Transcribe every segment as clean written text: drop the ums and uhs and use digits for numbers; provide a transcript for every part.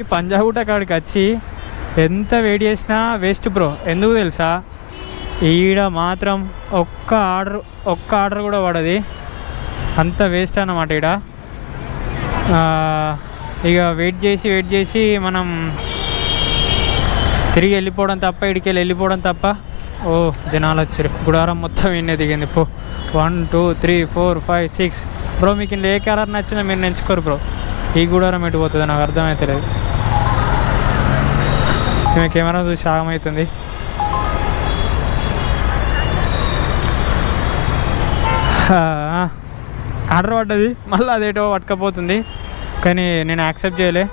ఈ పంజాగుట్ట కాడికి వచ్చి ఎంత వెయిట్ చేసినా వేస్ట్ బ్రో. ఎందుకు తెలుసా, ఈడ మాత్రం ఒక్క ఆర్డర్ కూడా పడది, అంత వేస్ట్ అన్నమాట ఈడ. ఇక వెయిట్ చేసి మనం తిరిగి వెళ్ళిపోవడం తప్ప, ఇడికెళ్ళి వెళ్ళిపోవడం తప్ప. ఓ జనాలు వచ్చారు, గుడారం మొత్తం ఇన్నే దిగింది. 1 2 3 4 5 6 బ్రో. మీకు ఇంట్లో ఏ కలర్ నచ్చిందో మీరు ఎంచుకోరు బ్రో. ఈ గుడారం ఎటు పోతుందో నాకు అర్థమవుతలేదు. మేము కెమెరా చూసి ఆగమవుతుంది. ఆర్డర్ పడ్డది, మళ్ళీ అదేటో పట్టుకపోతుంది, కానీ నేను యాక్సెప్ట్ చేయలే.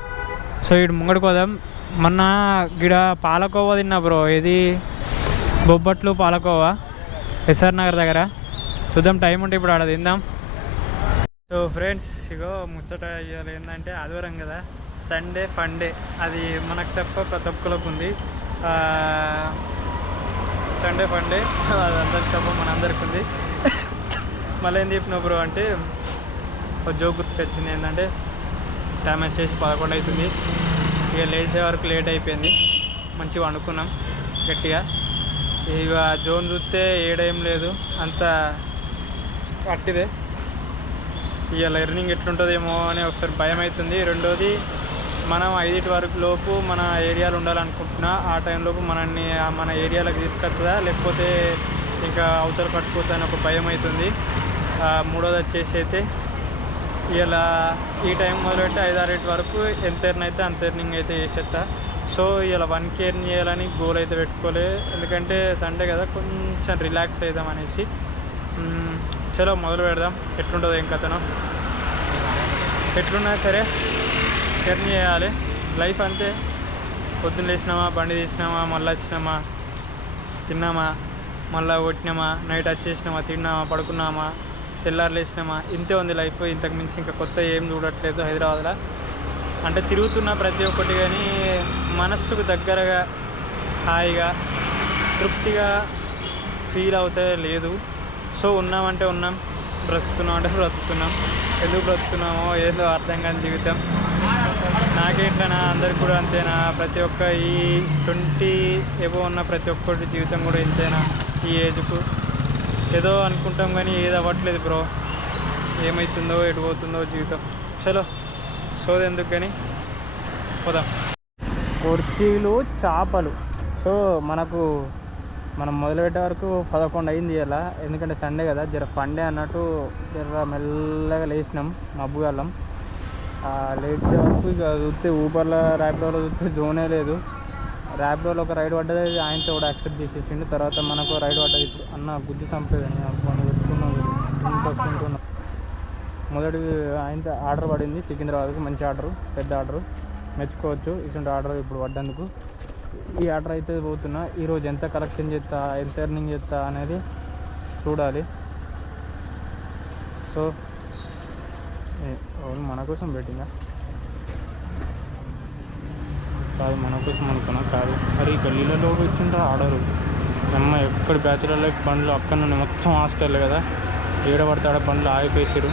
సో ఇటు ముంగడికి పోదాం. మొన్న గిడ పాలకోవా తిన్నా బ్రో, ఇది బొబ్బట్లు పాలకోవా ఎస్ఆర్ నగర్ దగ్గర. చూద్దాం, టైం ఉంటే ఇప్పుడు ఆడ తిందాం. సో ఫ్రెండ్స్, ఇగో ముచ్చట ఇవాళ ఏంటంటే ఆదివారం కదా, సండే ఫండే. అది మనకు తప్ప ప్రతి ఒక్కరికి ఉంది. సండే ఫండే అది అందరికి తప్ప మనందరికి ఉంది. మళ్ళీ ఏం చెప్పిన బ్రో అంటే ఒక జోక్ గుర్తుకొచ్చింది. ఏంటంటే టైం వచ్చేసి 11 అవుతుంది. ఇక లేచే వరకు లేట్ అయిపోయింది. మంచిగా అనుకున్నాం గట్టిగా. ఇక జోన్ చూస్తే ఏడేం లేదు, అంత అట్టిదే. ఇవాళ ఎర్నింగ్ ఎట్లుంటుందేమో అని ఒకసారి భయం అవుతుంది. రెండోది, మనం 5 వరకు లోపు మన ఏరియాలో ఉండాలనుకుంటున్నా. ఆ టైంలోపు మన ఏరియాలోకి తీసుకొస్తుందా, లేకపోతే ఇంకా అవతల పట్టుకోతా అని ఒక భయం అవుతుంది. మూడోది వచ్చేసి అయితే ఇలా ఈ టైం మొదలుపెట్టి 5-6 వరకు ఎంత ఎర్న్ అయితే అంత ఎర్నింగ్ అయితే చేసేస్తా. సో ఇలా 1K ఎర్న్ చేయాలని గోల్ అయితే పెట్టుకోలే, ఎందుకంటే సండే కదా, కొంచెం రిలాక్స్ అవుదాం అనేసి. చలో మొదలు పెడదాం. ఎట్లుంటుందో ఏం కథనో, ఎట్లున్నా సరే ఎర్న్ చేయాలి. లైఫ్ అంతే, పొద్దున్న లేచినామా, బండి తీసినామా, మళ్ళీ వచ్చినామా, తిన్నామా, మళ్ళీ కొట్టినామా, నైట్ వచ్చేసినామా, తిన్నామా, పడుకున్నామా, తెల్లారు లేచినామా, ఇంతే ఉంది లైఫ్. ఇంతకు మించి ఇంకా కొత్త ఏం చూడట్లేదు హైదరాబాద్లో. అంటే తిరుగుతున్న ప్రతి ఒక్కటి, కానీ మనస్సుకు దగ్గరగా హాయిగా తృప్తిగా ఫీల్ అవుతే లేదు. సో ఉన్నామంటే ఉన్నాం, బ్రతుకుతున్నాం అంటే బ్రతుకుతున్నాం. ఎందుకు బ్రతుకుతున్నామో ఏదో అర్థం కాని జీవితం. నాకేంటనా, అందరికి కూడా అంతేనా? ప్రతి ఒక్క ఈ 20 ఎబో ఉన్న ప్రతి ఒక్కటి జీవితం కూడా ఇంతేనా? ఈ ఏజ్కు ఏదో అనుకుంటాం కానీ ఏది అవ్వట్లేదు బ్రో. ఏమవుతుందో ఎటు పోతుందో జీవితం. చలో సోది ఎందుకు కానీ పోదాం. కుర్చీలు చేపలు. సో మనం మొదలుపెట్టే వరకు 11 అయింది ఇలా, ఎందుకంటే సండే కదా, జర ఫండే అన్నట్టు జర మెల్లగా లేచినాం మబ్బుగాళ్ళం. లేచే వరకు ఇక చూస్తే ఊబర్లో ర్యాపిడోలో చూస్తే జోనే లేదు. ర్యాపిడోలో ఒక రైడ్ పడ్డది, ఆయనతో కూడా యాక్సెప్ట్ చేసేసిండు. తర్వాత మనకు రైడ్ పడ్డది. ఇప్పుడు అన్న గుద్ది చంపేదని పెట్టుకున్నాం. మొదటి ఆయనతో ఆర్డర్ పడింది సికింద్రాబాద్కి, మంచి ఆర్డరు, పెద్ద ఆర్డరు, మెచ్చుకోవచ్చు. ఇటువంటి ఆర్డర్ ఇప్పుడు పడ్డందుకు. ఈ ఆర్డర్ అయితే పోతున్నా. ఈరోజు ఎంత కలెక్షన్ చేస్తా, ఎంత ఎర్నింగ్ చేస్తా అనేది చూడాలి. సో మన కోసం పెట్టిందా కాదు, మన కోసం అనుకున్నా కాదు. మరి గల్లీలలో వచ్చిండ్రా ఆర్డరు. అమ్మ ఎక్కడి బ్యాచులర్ బండ్లు అక్కడ నుండి మొత్తం హాస్టల్ కదా, ఏడ పడతాడ బండ్లు ఆగిపోయేసారు.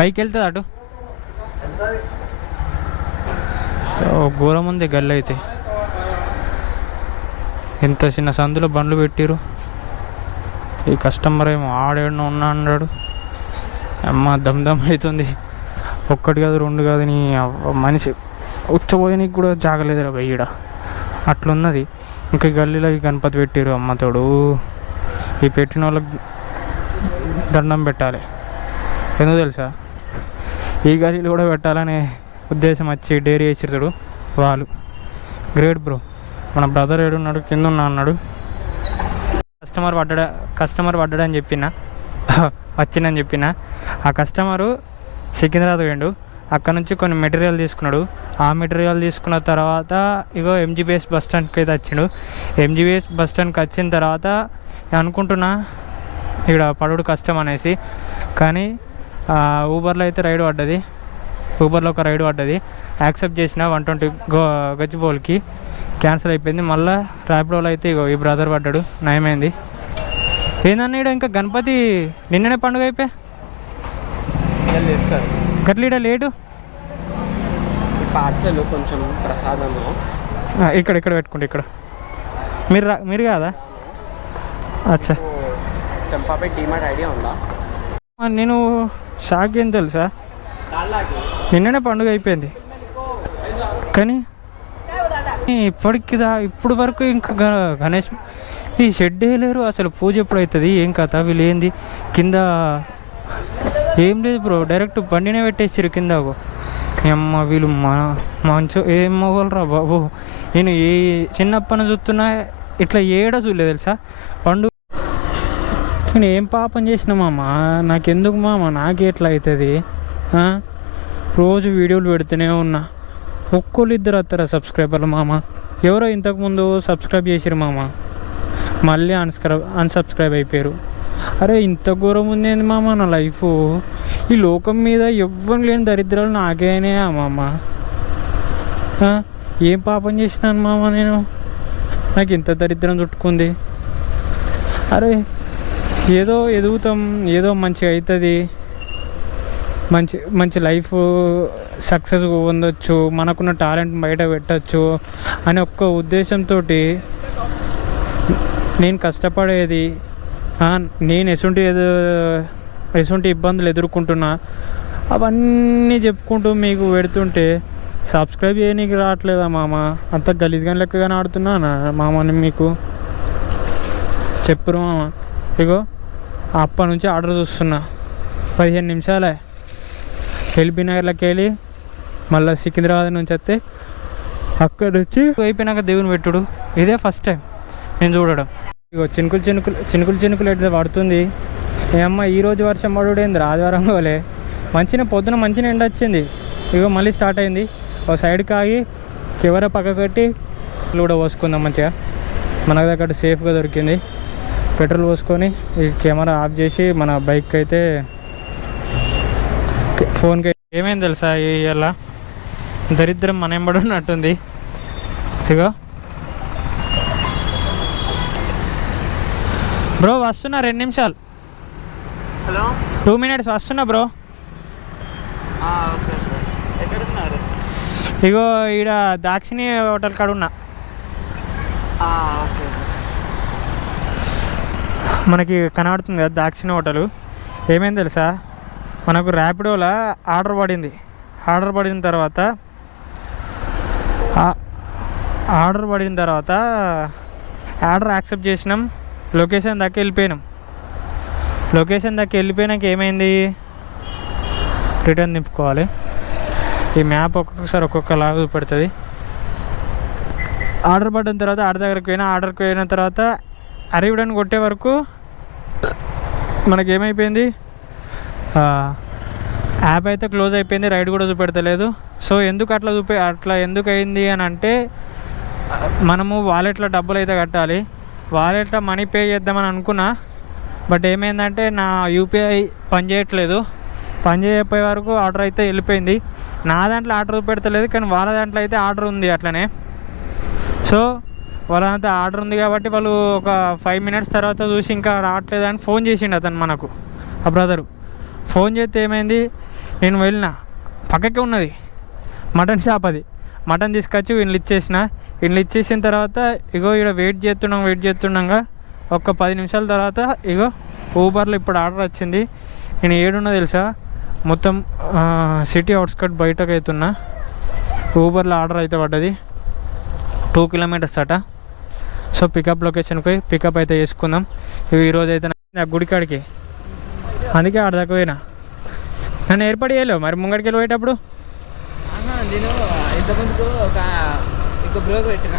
బైక్ వెళ్తుంది అటు, ఘోరం ఉంది గల్లి అయితే. ఎంత చిన్న సందులో బండ్లు పెట్టిరు. ఈ కస్టమర్ ఏమో ఆడేడో ఉన్నా అన్నాడు. అమ్మ దమ్ అవుతుంది. ఒక్కటి కాదు, 2 కాదు, నీ మనిషి ఉచ్చపోయనికి కూడా జాగలేదు రా ఈడ, అట్లున్నది. ఇంకా గల్లీలోకి గణపతి పెట్టిరు. అమ్మతోడు ఈ పెట్టిన వాళ్ళకి దండం పెట్టాలి. ఎందుకు తెలుసా, ఈ గల్లీలో కూడా పెట్టాలనే ఉద్దేశం వచ్చి డైరీ వేసిరుతాడు వాళ్ళు. Great bro. మన బ్రదర్ ఏడున్నాడు, కింద ఉన్నా అన్నాడు. కస్టమర్ పడ్డాడని చెప్పిన, వచ్చిందని చెప్పిన. ఆ కస్టమరు సికింద్రాబాద్ పోయిండు. అక్కడ నుంచి కొన్ని మెటీరియల్ తీసుకున్నాడు. ఆ మెటీరియల్ తీసుకున్న తర్వాత ఇగో ఎంజీబీఎస్ బస్ స్టాండ్కి అయితే వచ్చిండు. ఎంజీబీఎస్ బస్ స్టాండ్కి వచ్చిన తర్వాత అనుకుంటున్నా ఇక్కడ పడుడు కష్టం అనేసి, కానీ ఊబర్లో అయితే రైడ్ పడ్డది. ఊబర్లో ఒక రైడ్ పడ్డది, యాక్సెప్ట్ చేసిన 120 గచ్చిబౌల్కి క్యాన్సిల్ అయిపోయింది. మళ్ళీ ర్యాపిడోలో అయితే ఇగో ఈ బ్రదర్ పడ్డాడు, నయమైంది. ఏందన్నా ఇంకా గణపతి నిన్ననే పండుగ అయిపోయి గట్లీడ లేటు పార్సల్ కొంచెం ప్రసాదము ఇక్కడ పెట్టుకుంటే ఇక్కడ మీరు కాదా? అచ్చా, చంపాపేట డిమార్ట్ ఐడియా ఉందా? నేను షాక్ ఏం తెలుసా, నిన్ననే పండుగ అయిపోయింది కానీ ఇప్పుడు వరకు ఇంకా గణేష్ ఈ షెడ్ వేయలేరు. అసలు పూజ ఎప్పుడు అవుతుంది, ఏం కథ, వీళ్ళు ఏంది కింద ఏం లేదు బ్రో, డైరెక్ట్ బండినే పెట్టేసారు కింద. అమ్మ వీళ్ళు మంచు ఏం మొగలరా బాబు. నేను ఏ చిన్నప్పని చూస్తున్నా ఇట్లా ఏడా చూడలేదు తెలుసా పండుగ. నేను ఏం పాపం చేసిన మామ, నాకెందుకు మామ, నాకే ఎట్లా అవుతుంది? రోజు వీడియోలు పెడుతూనే ఉన్నా, ఒక్కళ్ళు ఇద్దరు వస్తారా సబ్స్క్రైబర్లు మామ. ఎవరో ఇంతకుముందు సబ్స్క్రైబ్ చేసిరు మామ, మళ్ళీ అన్సబ్స్క్రైబ్ అయిపోయారు. అరే ఇంత ఘోరం ఉంది మామ నా లైఫ్. ఈ లోకం మీద ఎవ్వరు లేని దరిద్రాలు నాకేనే మామ. ఏం పాపం చేసినాను మామ నేను, నాకు ఇంత దరిద్రం చుట్టుకుంది. అరే ఏదో ఎదుగుతాం, ఏదో మంచిగా అవుతుంది, మంచి మంచి లైఫ్ సక్సెస్ పొందొచ్చు, మనకున్న టాలెంట్ బయట పెట్టచ్చు అనే ఒక్క ఉద్దేశంతో నేను కష్టపడేది. నేను ఎటువంటి ఇబ్బందులు ఎదుర్కొంటున్నా అవన్నీ చెప్పుకుంటూ మీకు పెడుతుంటే సబ్స్క్రైబ్ చేయనీకి రావట్లేదా మామ? అంత గలీజ్గా లెక్కగానే ఆడుతున్నా మామని మీకు చెప్పురు మామ. ఇగో అప్పటి నుంచి ఆర్డర్ చూస్తున్నా, 15 నిమిషాలే. ఎల్బీ నగర్లోకి వెళ్ళి మళ్ళీ సికింద్రాబాద్ నుంచి వస్తే అక్కడ వచ్చి అయిపోయినాక దేవుని పెట్టుడు ఇదే ఫస్ట్ టైం నేను చూడడం. ఇగో చినుకులు ఎట్లా పడుతుంది. ఏమ్మ ఈరోజు వర్షం పడుడేంది, ఆదివారం పోలే పొద్దున మంచిగా ఎండ వచ్చింది. ఇగో మళ్ళీ స్టార్ట్ అయింది. ఒక సైడ్కి ఆగి కెమెరా పక్క కట్టి కూడా పోసుకుందాం మంచిగా. మన దగ్గర సేఫ్గా దొరికింది. పెట్రోల్ పోసుకొని ఈ కెమెరా ఆఫ్ చేసి మన బైక్ అయితే ఫోన్కి ఏమైంది తెలుసా, ఇలా దరిద్రం మన ఎంబడి ఉన్నట్టుంది. ఇగో బ్రో వస్తున్నా, 2 నిమిషాలు. హలో 2 minutes వస్తున్నా బ్రో. ఓకే ఎక్కడున్నారు? ఇగో ఈడ దాక్షిణి హోటల్ కాడ ఉన్నా. ఓకే మనకి కనబడుతుంది కదా దాక్షిణి హోటల్. ఏమైంది తెలుసా, మనకు ర్యాపిడోలో ఆర్డర్ పడిన తర్వాత ఆర్డర్ యాక్సెప్ట్ చేసినాం. లొకేషన్ దాకా వెళ్ళిపోయినాక ఏమైంది, రిటర్న్ నింపుకోవాలి. ఈ మ్యాప్ ఒక్కొక్కసారి ఒక్కొక్కలాగా చూపెడుతుంది. ఆర్డర్ పడిన తర్వాత ఆర్డర్కి పోయిన తర్వాత అరివిడని కొట్టే వరకు మనకేమైపోయింది, యాప్ అయితే క్లోజ్ అయిపోయింది, రైడ్ కూడా చూపెడతలేదు. సో ఎందుకు అట్లా ఎందుకు అయింది అని అంటే, మనము వాలెట్లో డబ్బులు అయితే కట్టాలి, వాలెట్లో మనీ పే చేద్దామని అనుకున్నా. బట్ ఏమైందంటే నా యూపీఐ పనిచేయకపోయే వరకు ఆర్డర్ అయితే వెళ్ళిపోయింది. నా దాంట్లో ఆర్డర్ చూపెడతలేదు, కానీ వాళ్ళ దాంట్లో అయితే ఆర్డర్ ఉంది అట్లనే. సో వాళ్ళంతా ఆర్డర్ ఉంది కాబట్టి వాళ్ళు ఒక 5 minutes తర్వాత చూసి ఇంకా రావట్లేదు అని ఫోన్ చేసిండు అతను మనకు, ఆ బ్రదరు. ఫోన్ చేస్తే ఏమైంది, నేను వెళ్ళిన పక్కకే ఉన్నది మటన్ షాప్, అది మటన్ తీసుకొచ్చి వీళ్ళు ఇచ్చేసిన తర్వాత ఇగో ఇక్కడ వెయిట్ చేస్తుండగా ఒక 10 నిమిషాల తర్వాత ఇగో ఊబర్లో ఇప్పుడు ఆర్డర్ వచ్చింది. నేను ఏడున్నా తెలుసా, మొత్తం సిటీ అవుట్స్కట్ బయటకు అవుతున్నా. ఊబర్లో ఆర్డర్ అయితే పడ్డది, 2 kilometers అట. సో పికప్ లొకేషన్కి పోయి పికప్ అయితే చేసుకుందాం. ఈరోజు అయితే ఆ గుడికాడికి, అందుకే ఆడదాకా పోయినా. నన్ను ఏర్పాటు చేయలేవు మరి ముంగడికి వెళ్ళి పోయేటప్పుడు. నేను ఇంతకుముందుకు ఒక బ్రో పెట్టినా,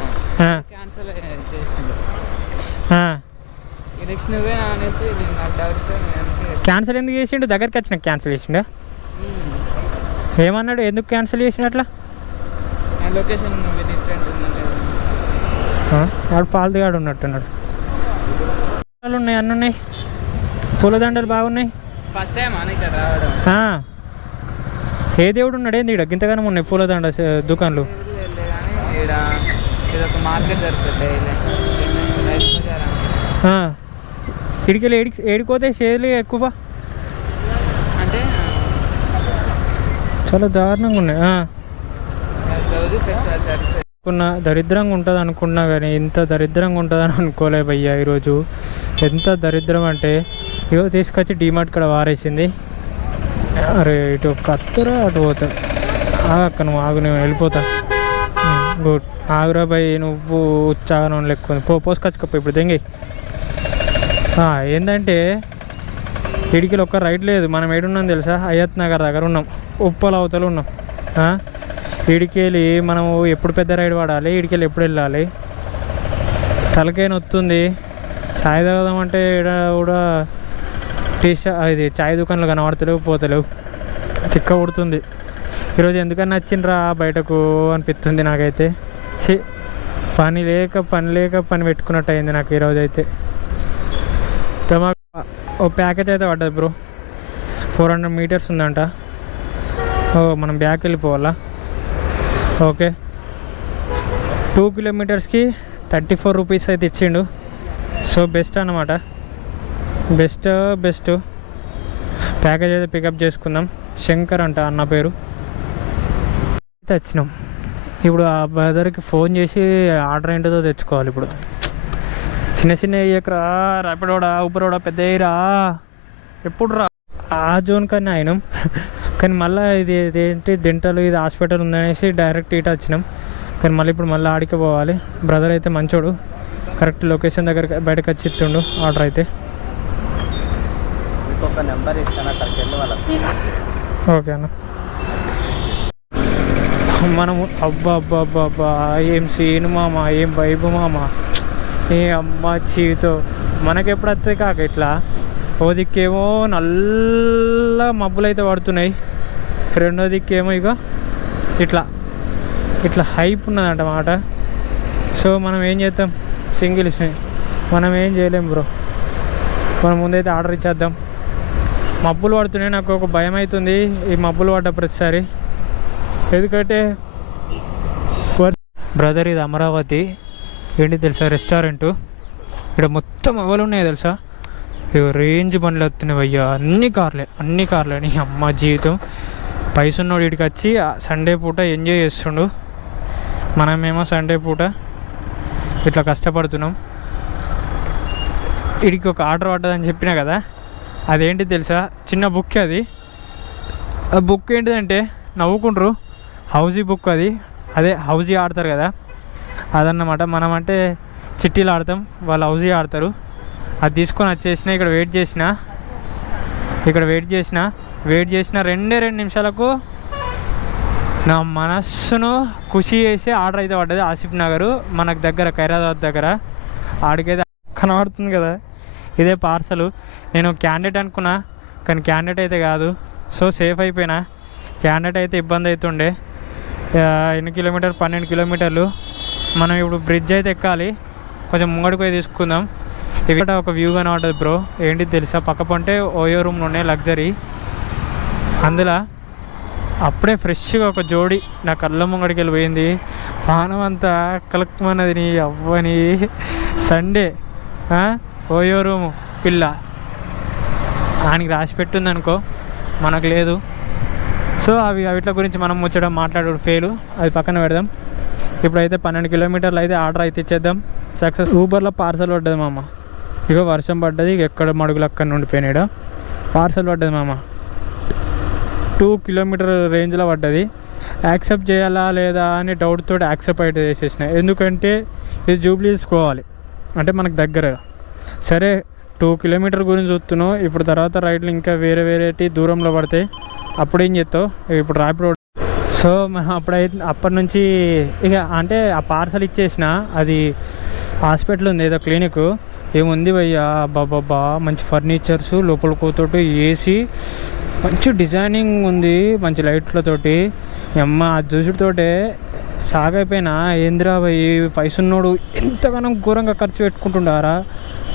క్యాన్సల్ చేసిండు. నెక్స్ట్ నువ్వే అనేసి నాకు డౌట్. క్యాన్సిల్ ఎందుకు చేసిండు? దగ్గరికి వచ్చిన క్యాన్సిల్ చేసిండు. ఏమన్నాడు, ఎందుకు క్యాన్సిల్ చేసిండు అట్లా? లొకేషన్ డిఫరెంట్ వాడు పాలదిగాడు ఉన్నట్టున్నాడు. ఉన్నాయి, అన్నీ ఉన్నాయి, పూలదండలు బాగున్నాయి. ఫస్ట్ టైం రావడం. ఏ దేవుడు ఉన్నాడు ఏంది ఇక్కడ ఇంతగానో ఉన్నాయి పూలదండ దుకాణాలు. ఇడికెళ్ళి ఏడిపోతే షేర్లు ఎక్కువ అంటే చాలా దారుణంగా ఉన్నాయి. ఫెస్టివల్ జరుగుతాయి. దరిద్రంగా ఉంటుంది అనుకున్నా కానీ ఇంత దరిద్రంగా ఉంటుందని అనుకోలే భయ్యా. ఈరోజు ఎంత దరిద్రం అంటే ఇగో తీసుకొచ్చి డీమార్ట్ కూడా వారేసింది. అరే ఇటు కత్తరా అటు పోతా. అక్క నువ్వు ఆగు, నేను వెళ్ళిపోతా. గుడ్ ఆగురా భయ్, నువ్వు ఉత్సాహం లెక్క పోసుకొచ్చుకోపో ఇప్పుడు దెంగి. ఏంటంటే ఇడికి ఒక్క రైట్ లేదు. మనం ఏడున్నాం తెలుసా? అయ్యత్ నగర్ దగ్గర ఉన్నాం, ఉప్పల అవతల ఉన్నాం. ఇడికెళ్ళి మనము ఎప్పుడు పెద్ద రైడ్ వాడాలి, ఇడికెళ్ళి ఎప్పుడు వెళ్ళాలి? తలకాయ నొత్తుంది. ఛాయ్ తాగదామంటే ఇక్కడ కూడా ఇది ఛాయ్ దుకాణాలు కనబడతలేవు, పోతలేవు. తిక్క కొడుతుంది. ఈరోజు ఎందుకన్నా నచ్చిండ్రా బయటకు అనిపిస్తుంది నాకైతే. పని లేక పని పెట్టుకున్నట్టు అయింది నాకు ఈరోజు అయితే. ఓ ప్యాకేజ్ అయితే పడ్డది బ్రో, 400 మీటర్స్ ఉందంట. మనం బ్యాక్ వెళ్ళిపోవాలా? ఓకే, 2 కిలోమీటర్స్కి 34 రూపీస్ అయితే ఇచ్చిండు. సో బెస్ట్ అన్నమాట, బెస్ట్ ప్యాకేజ్ అయితే పికప్ చేసుకుందాం. శంకర్ అంట అన్న పేరు. అయితే వచ్చినాం. ఇప్పుడు ఆ బ్రదర్కి ఫోన్ చేసి ఆర్డర్ ఏంటిదో తెచ్చుకోవాలి. ఇప్పుడు చిన్న ఎక్కరా ర్యాపిడోడా ఊబరోడా పెద్ద రా ఎప్పుడు రా ఆ జోన్ కానీ అయినాం. కానీ మళ్ళీ ఇది ఏంటి దెంటలు ఇది హాస్పిటల్ ఉందనేసి డైరెక్ట్ ఇటు వచ్చినాం. కానీ మళ్ళీ ఇప్పుడు మళ్ళీ ఆడికే పోవాలి. బ్రదర్ అయితే మంచోడు, కరెక్ట్ లొకేషన్ దగ్గర బయటకు వచ్చి ఇస్తుండు ఆర్డర్ అయితే. ఇంకొక నెంబర్ ఇస్తాను, అక్కడికి వెళ్ళి వాళ్ళకి. ఓకే అన్న. మనము అబ్బా ఏం సీను మామ, ఏం వైబు మామ. ఏ అమ్మ జీవితం మనకెప్పుడు వస్తుంది కాక ఇట్లా. ఓ దిక్కేమో నల్ల మబ్బులు అయితే పడుతున్నాయి, రెండో దిక్కేమో ఇక ఇట్లా హైప్ ఉన్నదన్నమాట. సో మనం ఏం చేద్దాం, సింగిల్స్ని మనం ఏం చేయలేం బ్రో. మనం ముందైతే ఆర్డర్ ఇచ్చేద్దాం. మబ్బులు పడుతున్నాయి, నాకు ఒక భయం అవుతుంది ఈ మబ్బులు పడ్డ ప్రతిసారి. ఎందుకంటే బ్రదర్ ఇది అమరావతి ఏంటి తెలుసా రెస్టారెంటు. ఇక్కడ మొత్తం ఎవరు ఉన్నాయి తెలుసా? రేంజ్ బండ్లు వస్తున్నాయి అయ్యా, అన్ని కార్లే. నీ అమ్మ జీవితం. పైసున్నోడు ఇక్కడికి వచ్చి సండే పూట ఎంజాయ్ చేస్తుండు. మనమేమో సండే పూట ఇట్లా కష్టపడుతున్నాం. వీడికి ఒక ఆర్డర్ పడ్డదని చెప్పినా కదా, అదేంటి తెలుసా? చిన్న బుక్ అది. ఆ బుక్ ఏంటిదంటే నవ్వుకుంటారు, హౌజీ బుక్ అది. అదే హౌజీ ఆడతారు కదా అదన్నమాట. మనం అంటే చిట్టీలు ఆడతాం, వాళ్ళు హౌజీ ఆడతారు. అది తీసుకొని వచ్చేసిన ఇక్కడ వెయిట్ చేసిన 2 నిమిషాలకు నా మనస్సును ఖుషి చేసి ఆర్డర్ అయితే పడ్డది. ఆసిఫ్ నగర్ మనకు దగ్గర, ఖైరాబాద్ దగ్గర. ఆడికైతే కనబడుతుంది కదా ఇదే పార్సలు. నేను క్యాండిడేట్ అనుకున్నా కానీ క్యాండిడేట్ అయితే కాదు. సో సేఫ్ అయిపోయినా. క్యాండిడేట్ అయితే ఇబ్బంది అవుతుండే. ఎన్ని కిలోమీటర్, 12 కిలోమీటర్లు. మనం ఇప్పుడు బ్రిడ్జ్ అయితే ఎక్కాలి, కొంచెం ముంగడికి పోయి తీసుకుందాం. ఇక్కడ ఒక వ్యూ కనబడుతుంది బ్రో. ఏంటి తెలుసా? పక్క పొంటే ఓయో రూమ్లు ఉన్నాయి లగ్జరీ. అందులో అప్పుడే ఫ్రెష్గా ఒక జోడి నా కళ్ళ ముంగడికి వెళ్ళిపోయింది. పానం అంతా కలెక్టమన్నది నీ అవ్వని. సండే ఓయో రూము పిల్ల ఆయనకి రాసి పెట్టింది అనుకో, మనకు లేదు. సో అవిట్ల గురించి మనం ముచ్చడం మాట్లాడు ఫెయిల్, అది పక్కన పెడదాం. ఇప్పుడైతే 12 కిలోమీటర్లు అయితే ఆర్డర్ అయితే ఇచ్చేద్దాం. సక్సెస్. ఊబర్లో పార్సల్ పడ్డది మామ. ఇగో వర్షం పడ్డది, ఎక్కడ మడుగులు అక్కడ ఉండిపోయినాడు. పార్సల్ పడ్డది మామ, 2 కిలోమీటర్ రేంజ్లో పడ్డది. యాక్సెప్ట్ చేయాలా లేదా అని డౌట్ తోటి యాక్సెప్ట్ అయితే చేసేసిన. ఎందుకంటే ఇది జూబ్లీస్ పోవాలి అంటే మనకు దగ్గర. సరే 2 కిలోమీటర్ గురించి చూస్తున్నావు. ఇప్పుడు తర్వాత రైడ్లు ఇంకా వేరేటి దూరంలో పడతాయి. అప్పుడు ఏం చేస్తావు? ఇప్పుడు ర్యాపిడ్ రోడ్. సో అప్పటి నుంచి ఇక అంటే ఆ పార్సల్ ఇచ్చేసిన. అది హాస్పిటల్ ఉంది, ఏదో క్లినిక్ ఏముంది భయ్యా. బాబా మంచి ఫర్నిచర్స్, లోపల కూతోటి ఏసీ, మంచి డిజైనింగ్ ఉంది, మంచి లైట్లతోటి. అమ్మ అది చూసుడుతోటే సాగైపోయినా. ఏందిరా భయ్ పైసున్నోడు ఎంతగానో ఘోరంగా ఖర్చు పెట్టుకుంటుండారా,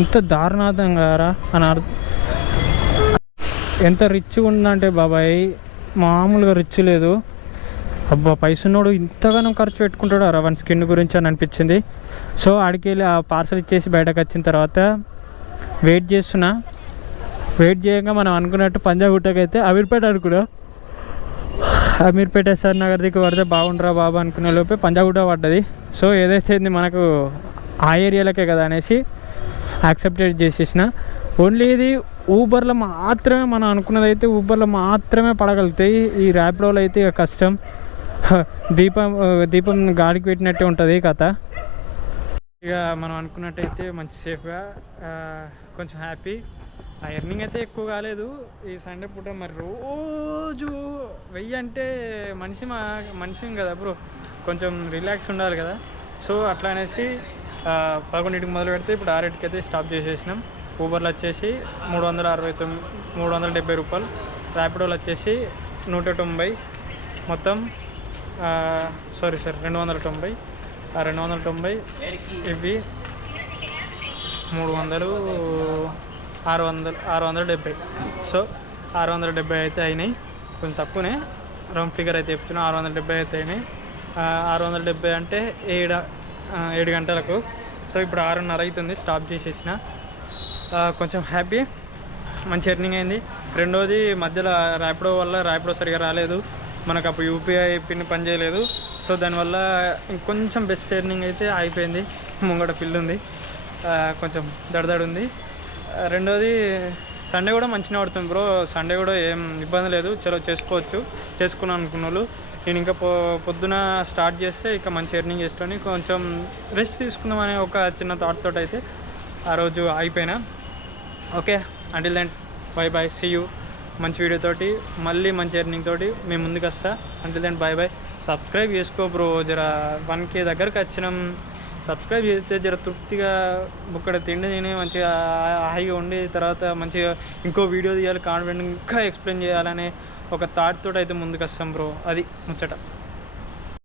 ఇంత దారుణార్థంగా అని ఎంత రిచ్గా ఉందంటే బాబాయ్ మామూలుగా రిచ్ లేదు. అబ్బా పైసున్నోడు ఇంతగానో ఖర్చు పెట్టుకుంటాడు వన్ స్కిన్ గురించి అని అనిపించింది. సో ఆడికి వెళ్ళి ఆ పార్సల్ ఇచ్చేసి బయటకు వచ్చిన తర్వాత వెయిట్ చేయగా మనం అనుకున్నట్టు పంజాగుట్టకైతే అమీర్పేట అనుకున్నా. అమీర్పేట ఎస్ఆర్ నగర్ దిక్కు పడితే బాగుండరా బాబా అనుకునే లోపే పంజాగుట్ట పడ్డది. సో ఏదైతే మనకు ఆ ఏరియాలకే కదా అనేసి యాక్సెప్టెడ్ చేసేసిన. ఓన్లీ ఇది ఊబర్లో మాత్రమే మనం అనుకున్నది అయితే ఊబర్లో మాత్రమే పడగలుగుతాయి. ఈ ర్యాపిడోలో అయితే ఇక కష్టం. దీపం గాడికి పెట్టినట్టే ఉంటుంది కథ. ఇక మనం అనుకున్నట్టయితే మంచి సేఫ్గా కొంచెం హ్యాపీ. ఆ ఎర్నింగ్ అయితే ఎక్కువ కాలేదు ఈ సండే పూట. మరి రోజు 1000 అంటే మనిషి కదా బ్రో, కొంచెం రిలాక్స్ ఉండాలి కదా. సో అట్లా అనేసి 11కి మొదలు పెడితే ఇప్పుడు 6కి అయితే స్టాప్ చేసేసినాం. ఊబర్లో వచ్చేసి 370 రూపాయలు, ర్యాపిడోలో వచ్చేసి 190, మొత్తం 290. ఆ 290 ఇవి 300, 670. సో 670 అయితే అయినాయి. కొంచెం తక్కువనే, రౌండ్ ఫిగర్ అయితే చెప్తున్నా. 670 అయితే అయినాయి. 670 అంటే 7 గంటలకు. సో ఇప్పుడు 6:30 అవుతుంది, స్టాప్ చేసేసిన. కొంచెం హ్యాపీ, మంచి ఎర్నింగ్ అయింది. రెండోది మధ్యలో ర్యాపిడో వల్ల ర్యాపిడో సరిగా రాలేదు మనకు, అప్పుడు యూపీఐ పిన్ పనిచేయలేదు. సో దానివల్ల ఇంకొంచెం బెస్ట్ ఎర్నింగ్ అయితే అయిపోయింది. ముంగడ పిల్లు ఉంది, కొంచెం దడదడు ఉంది. రెండోది సండే కూడా మంచిగా పడుతుంది బ్రో. సండే కూడా ఏం ఇబ్బంది లేదు, చలో చేసుకోవచ్చు. చేసుకున్నాను అనుకున్న వాళ్ళు. నేను ఇంకా పొద్దున స్టార్ట్ చేస్తే ఇక మంచి ఎర్నింగ్ చేసుకొని కొంచెం రెస్ట్ తీసుకుందాం అనే ఒక చిన్న థాట్ తోటి అయితే ఆ రోజు అయిపోయినా. Okay, until then bye bye, see you. మంచి వీడియో తోటి మళ్ళీ మంచి ఎర్నింగ్ తోటి మేము ముందుకు వస్తా. Until then bye bye. Subscribe చేసుకో బ్రో, జర 1K దగ్గరకు వచ్చినాం. సబ్స్క్రైబ్ చేస్తే జర తృప్తిగా బుక్కడ తిండి తిని మంచిగా హాయిగా ఉండి తర్వాత మంచిగా ఇంకో వీడియో తీయాలి, కాన్ఫిడెంట్ ఇంకా ఎక్స్ప్లెయిన్ చేయాలనే ఒక థాట్ తోటి అయితే ముందుకు వస్తాం బ్రో. అది ముచ్చట.